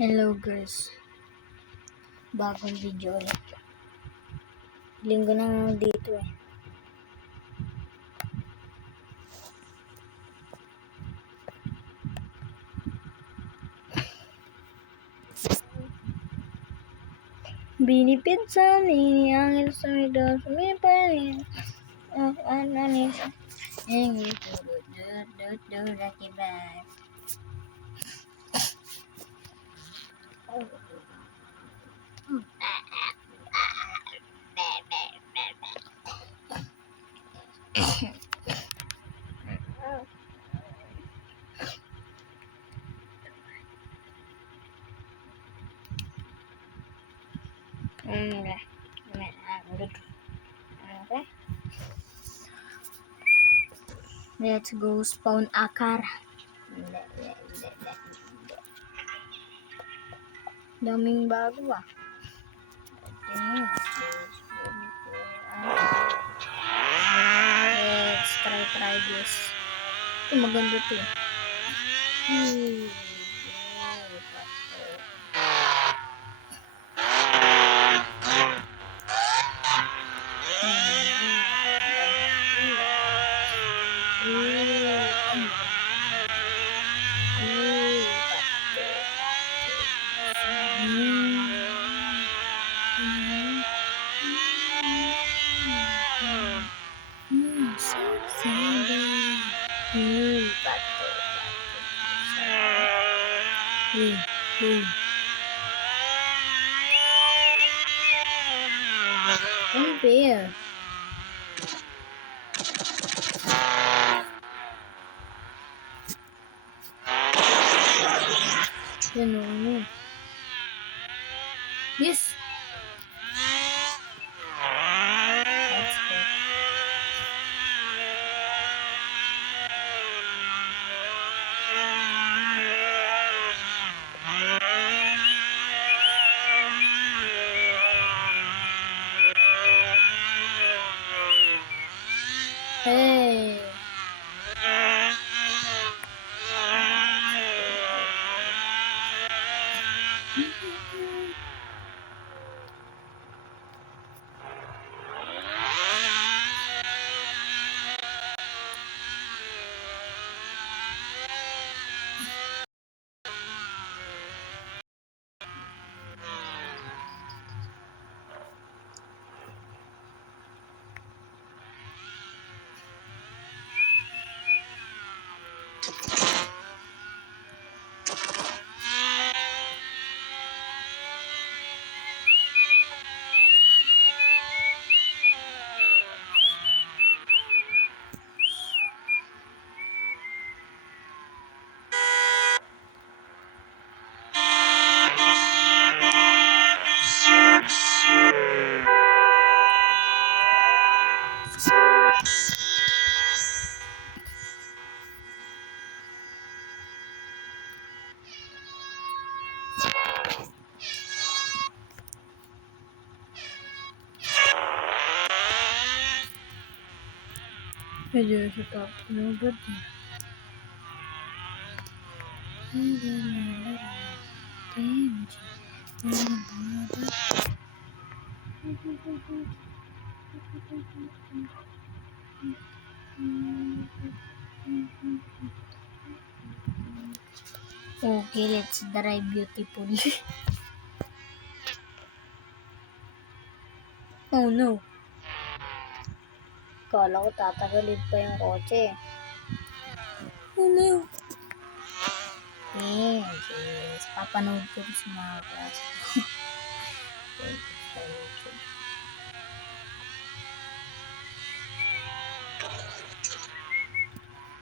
Hello guys, bagong video ulit. Linggo na dito eh. Binipid sa ni angel sa mido sumipain. Ano ni ingin do rakibay. Let's go spawn akar. Daming bago ah. Let's try this. Ito maganda to. Bear. No. Yes. That's good. Hey. Medyo sa top ng birthday. Okay, let's drive beautifully. Oh no. Kala ko tatagalid pa yung kotse. Oh no. Yes. Papanood ko sa mga klase ko.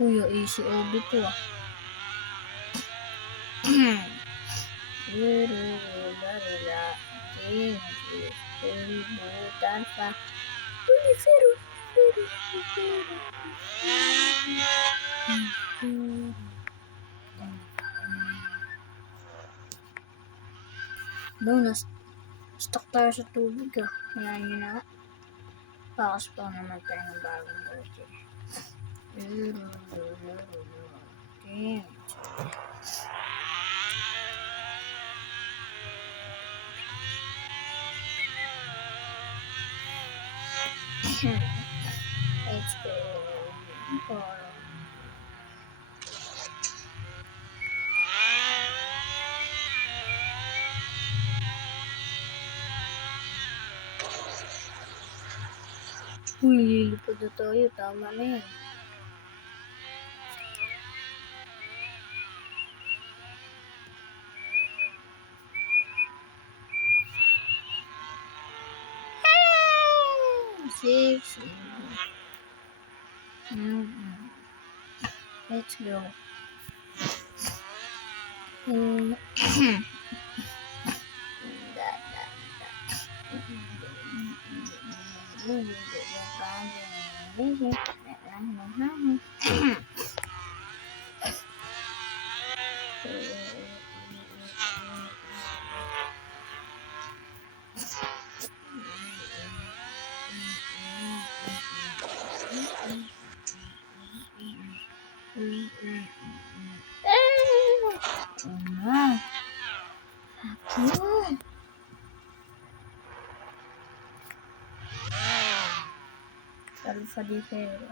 Uy, yung ACOB to ah. Butan pa. No, stuck tayo sa tubig ah. Kaya yun na. Bakas pa naman tayo ng bagong bote. Let's go. For lilipad na tayo. Tama na yan. Six. Let's go. Alpha di Ferro.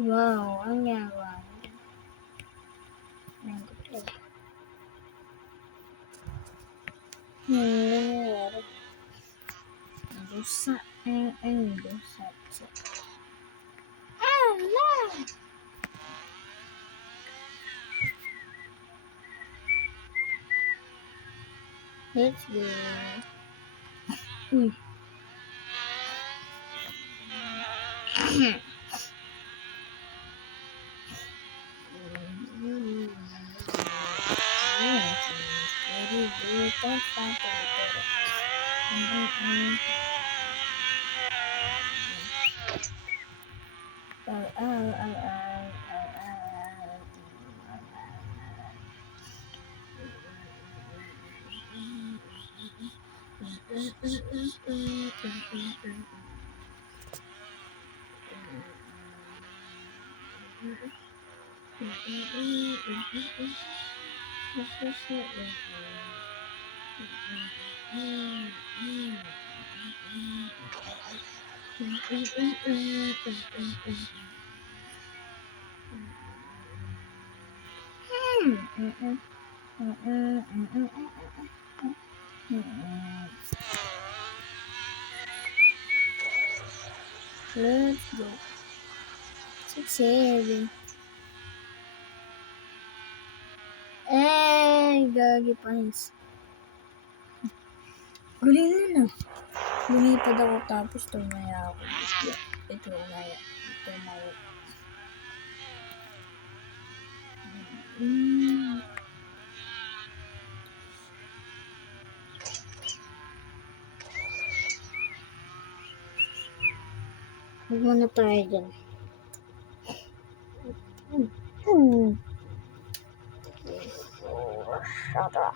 Wow, ang yawa. Dosa. Dosa. Let's go. Let's go. 6, 7. Gagi panis. Galing na. Lumipad ako tapos tumaya ako. Ito umaya. Huwag mo na tayo dyan. Shut up.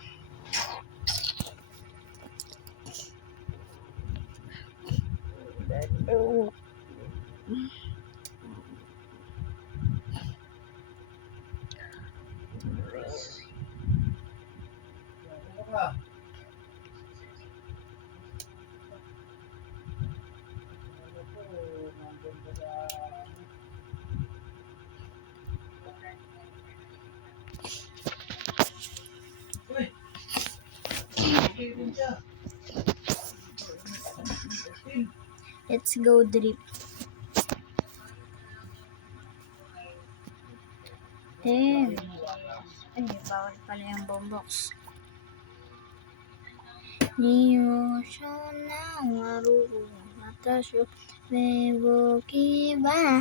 Let's go drip. Ay, bawal pala yung bombox. Niyo siya na marunong natasyo bebo kiba.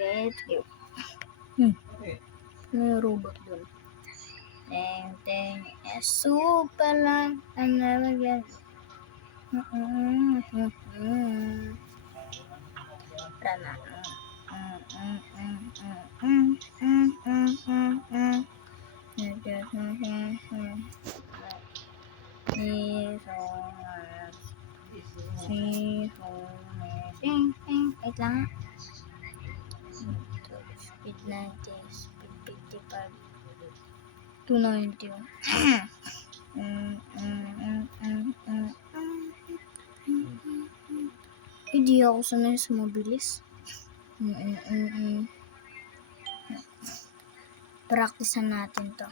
Let's go. May robot dun. Teng, super lang ang nalagyan. Rana. Wait lang. Speed 90, speed 55. 290. Hindi ako sanay sa mabilis. Practicean natin to.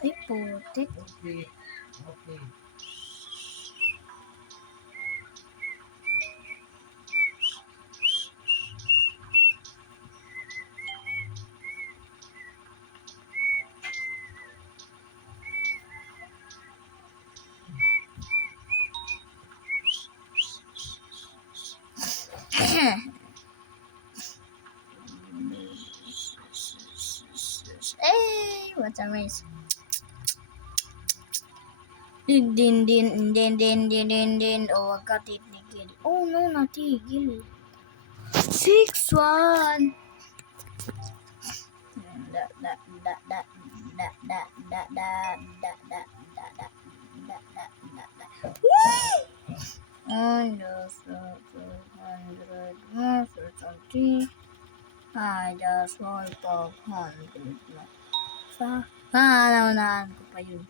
Ay, putik. Okay. Okay. Hey, what's a race? Din. Oh, wag ka titigil. Oh, no, natigil. 6-1. I just want 500 more. Naunahan ko pa yun.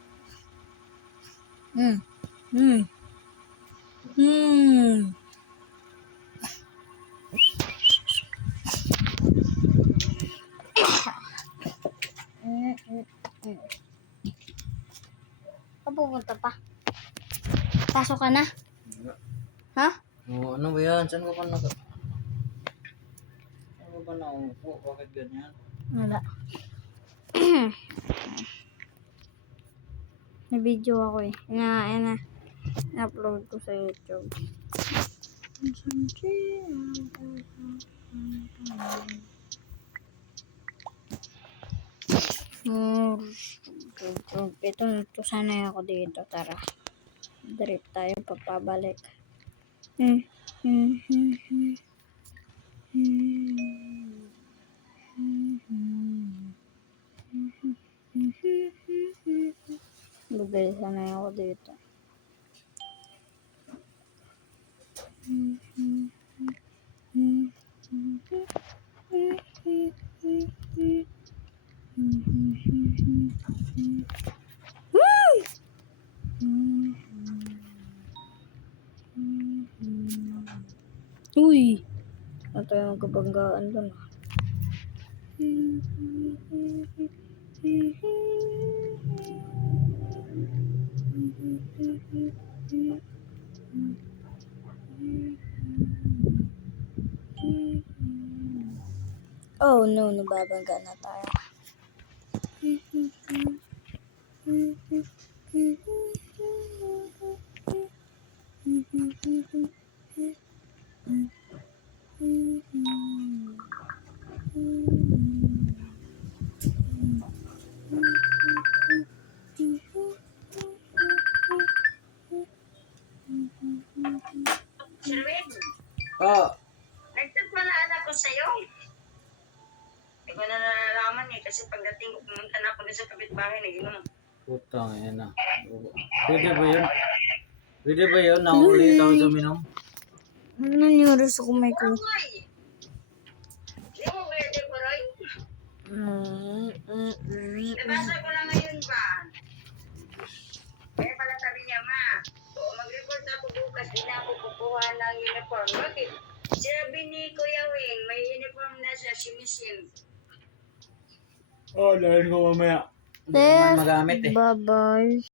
Pupunta pa. Pasok ka na? Ha? Oh, ano ba yan? Saan ka pa na... Saan ka pa naupo? Bakit ganyan? Wala. Na-video ako eh. Na-upload ko sa YouTube. Ito sanay ako dito. Tara. Drip tayo papabalik. Bubili sanay ako dito. Uy! Ano tayo magkabanggaan doon? Oh no, nababangga na tayo. Oh! Nagtagpalaan ako sa'yo. Hindi ko na nalalaman eh, kasi pagdating ko, pumunta na ako na sa kapitbahay, nag-inom. Putang ina. Pwede ba yun? Pwede ba yun? Nahuli daw sa minom? Ano nangyari sa kumay ko? Roy! Di mo pwede ko, Roy? Nabasa ko lang ngayon ba? Kaya pala sabi niya, ma, mag-report ako bukas, di na ako kukuha ng uniform. Bakit? Sabi ni Kuya Wing, may uniform na siya, sinisim. Oh, dahil ko mamaya. Hindi naman magamit eh. Bye-bye.